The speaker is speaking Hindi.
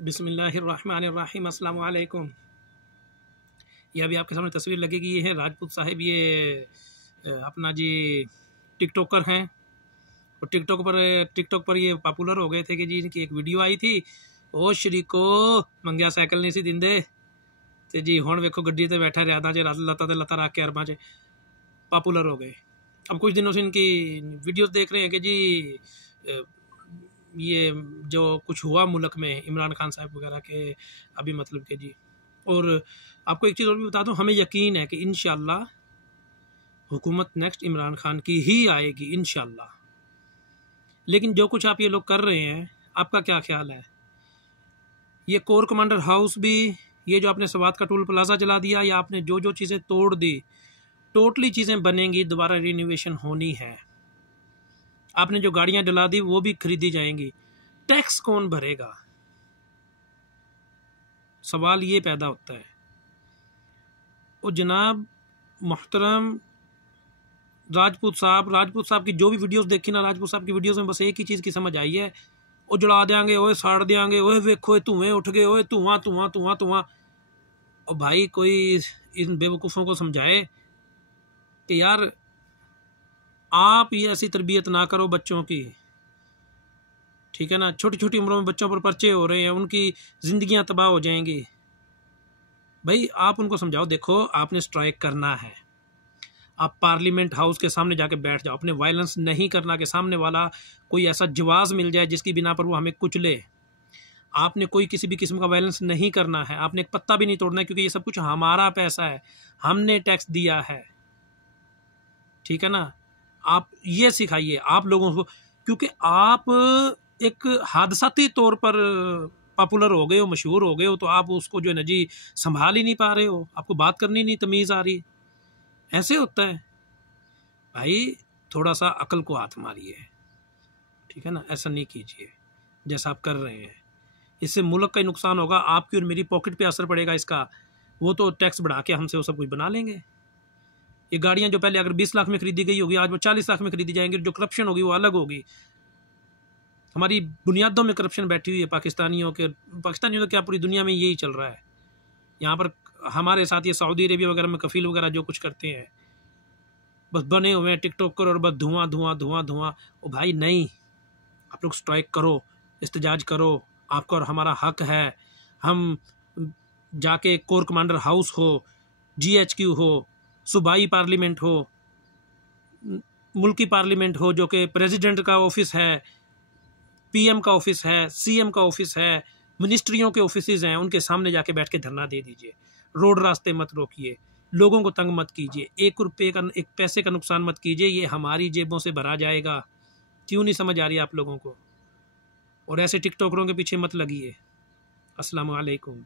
बिस्मिल्लाहिर्रहमानिर्रहीम। अस्सलाम वालेकुम। ये अभी आपके सामने तस्वीर लगेगी, ये है राजपूत साहिब। ये अपना जी टिकटॉकर हैं और टिकटॉक पर ये पॉपुलर हो गए थे कि जी इनकी एक वीडियो आई थी, ओ शरीको मंगिया साइकिल नहीं सी दिंदे ते जी हुण वेखो गड्डी ते बैठा रियादा च लत्ता ते लत्ता रख के अरबां च पॉपुलर हो गए। अब कुछ दिनों से इनकी वीडियोस देख रहे हैं कि जी ये जो कुछ हुआ मुल्क में इमरान खान साहब वगैरह के अभी मतलब के जी। और आपको एक चीज़ और भी बता दूं, हमें यकीन है कि इंशाल्लाह हुकूमत नेक्स्ट इमरान खान की ही आएगी इंशाल्लाह। लेकिन जो कुछ आप ये लोग कर रहे हैं, आपका क्या ख्याल है? ये कोर कमांडर हाउस भी, ये जो आपने सवात का टोल प्लाजा जला दिया, या आपने जो जो चीज़ें तोड़ दी, टोटली चीज़ें बनेंगी, दोबारा रिनोवेशन होनी है। आपने जो गाड़ियां जला दी वो भी खरीदी जाएंगी, टैक्स कौन भरेगा? सवाल ये पैदा होता है। और जनाब मोहतरम राजपूत साहब की जो भी वीडियोस देखी ना, राजपूत साहब की वीडियोस में बस एक ही चीज़ की समझ आई है, वो जला देंगे, ओए साड़ देंगे, ओए वेखो धुएं उठ गए, ओए धुआं धुआं धुआं धुआं। और भाई कोई इन बेवकूफ़ों को समझाए कि यार आप ये ऐसी तरबियत ना करो बच्चों की, ठीक है ना। छोटी छोटी उम्रों में बच्चों पर पर्चे हो रहे हैं, उनकी ज़िंदगियां तबाह हो जाएंगी। भाई आप उनको समझाओ, देखो आपने स्ट्राइक करना है, आप पार्लियामेंट हाउस के सामने जाके बैठ जाओ। अपने वायलेंस नहीं करना कि सामने वाला कोई ऐसा जवाब मिल जाए जिसकी बिना पर वो हमें कुचले। आपने कोई किसी भी किस्म का वायलेंस नहीं करना है, आपने एक पत्ता भी नहीं तोड़ना है, क्योंकि ये सब कुछ हमारा पैसा है, हमने टैक्स दिया है, ठीक है ना। आप ये सिखाइए आप लोगों को, क्योंकि आप एक हादसाती तौर पर पॉपुलर हो गए हो, मशहूर हो गए हो, तो आप उसको जो है ना जी संभाल ही नहीं पा रहे हो, आपको बात करनी नहीं तमीज़ आ रही। ऐसे होता है भाई, थोड़ा सा अकल को हाथ मारिए, ठीक है ना। ऐसा नहीं कीजिए जैसा आप कर रहे हैं, इससे मुल्क का ही नुकसान होगा, आपकी और मेरी पॉकेट पे असर पड़ेगा इसका। वो तो टैक्स बढ़ा के हमसे वो सब कुछ बना लेंगे। ये गाड़ियां जो पहले अगर 20 लाख में खरीदी गई होगी, आज वो 40 लाख में खरीदी जाएंगी। जो करप्शन होगी वो अलग होगी। हमारी बुनियादों में करप्शन बैठी हुई है पाकिस्तानियों तो क्या पूरी दुनिया में यही चल रहा है। यहाँ पर हमारे साथ ये सऊदी अरेबिया वगैरह में कफील वगैरह जो कुछ करते हैं, बस बने हुए हैं टिकटॉकर और बस धुआं धुआं धुआं धुआं। ओ भाई नहीं, आप लोग स्ट्राइक करो, इस्तेजाज करो, आपका और हमारा हक है। हम जाके कोर कमांडर हाउस हो, GHQ हो, सूबाई पार्लियामेंट हो, मुल्की पार्लियामेंट हो, जो कि प्रेसिडेंट का ऑफिस है, PM का ऑफिस है, CM का ऑफिस है, मिनिस्ट्रियों के ऑफिसेज हैं, उनके सामने जाके बैठ के धरना दे दीजिए। रोड रास्ते मत रोकिए, लोगों को तंग मत कीजिए, एक पैसे का नुकसान मत कीजिए, ये हमारी जेबों से भरा जाएगा। क्यों नहीं समझ आ रही आप लोगों को? और ऐसे टिकटॉकरों के पीछे मत लगिए। अस्सलाम वालेकुम।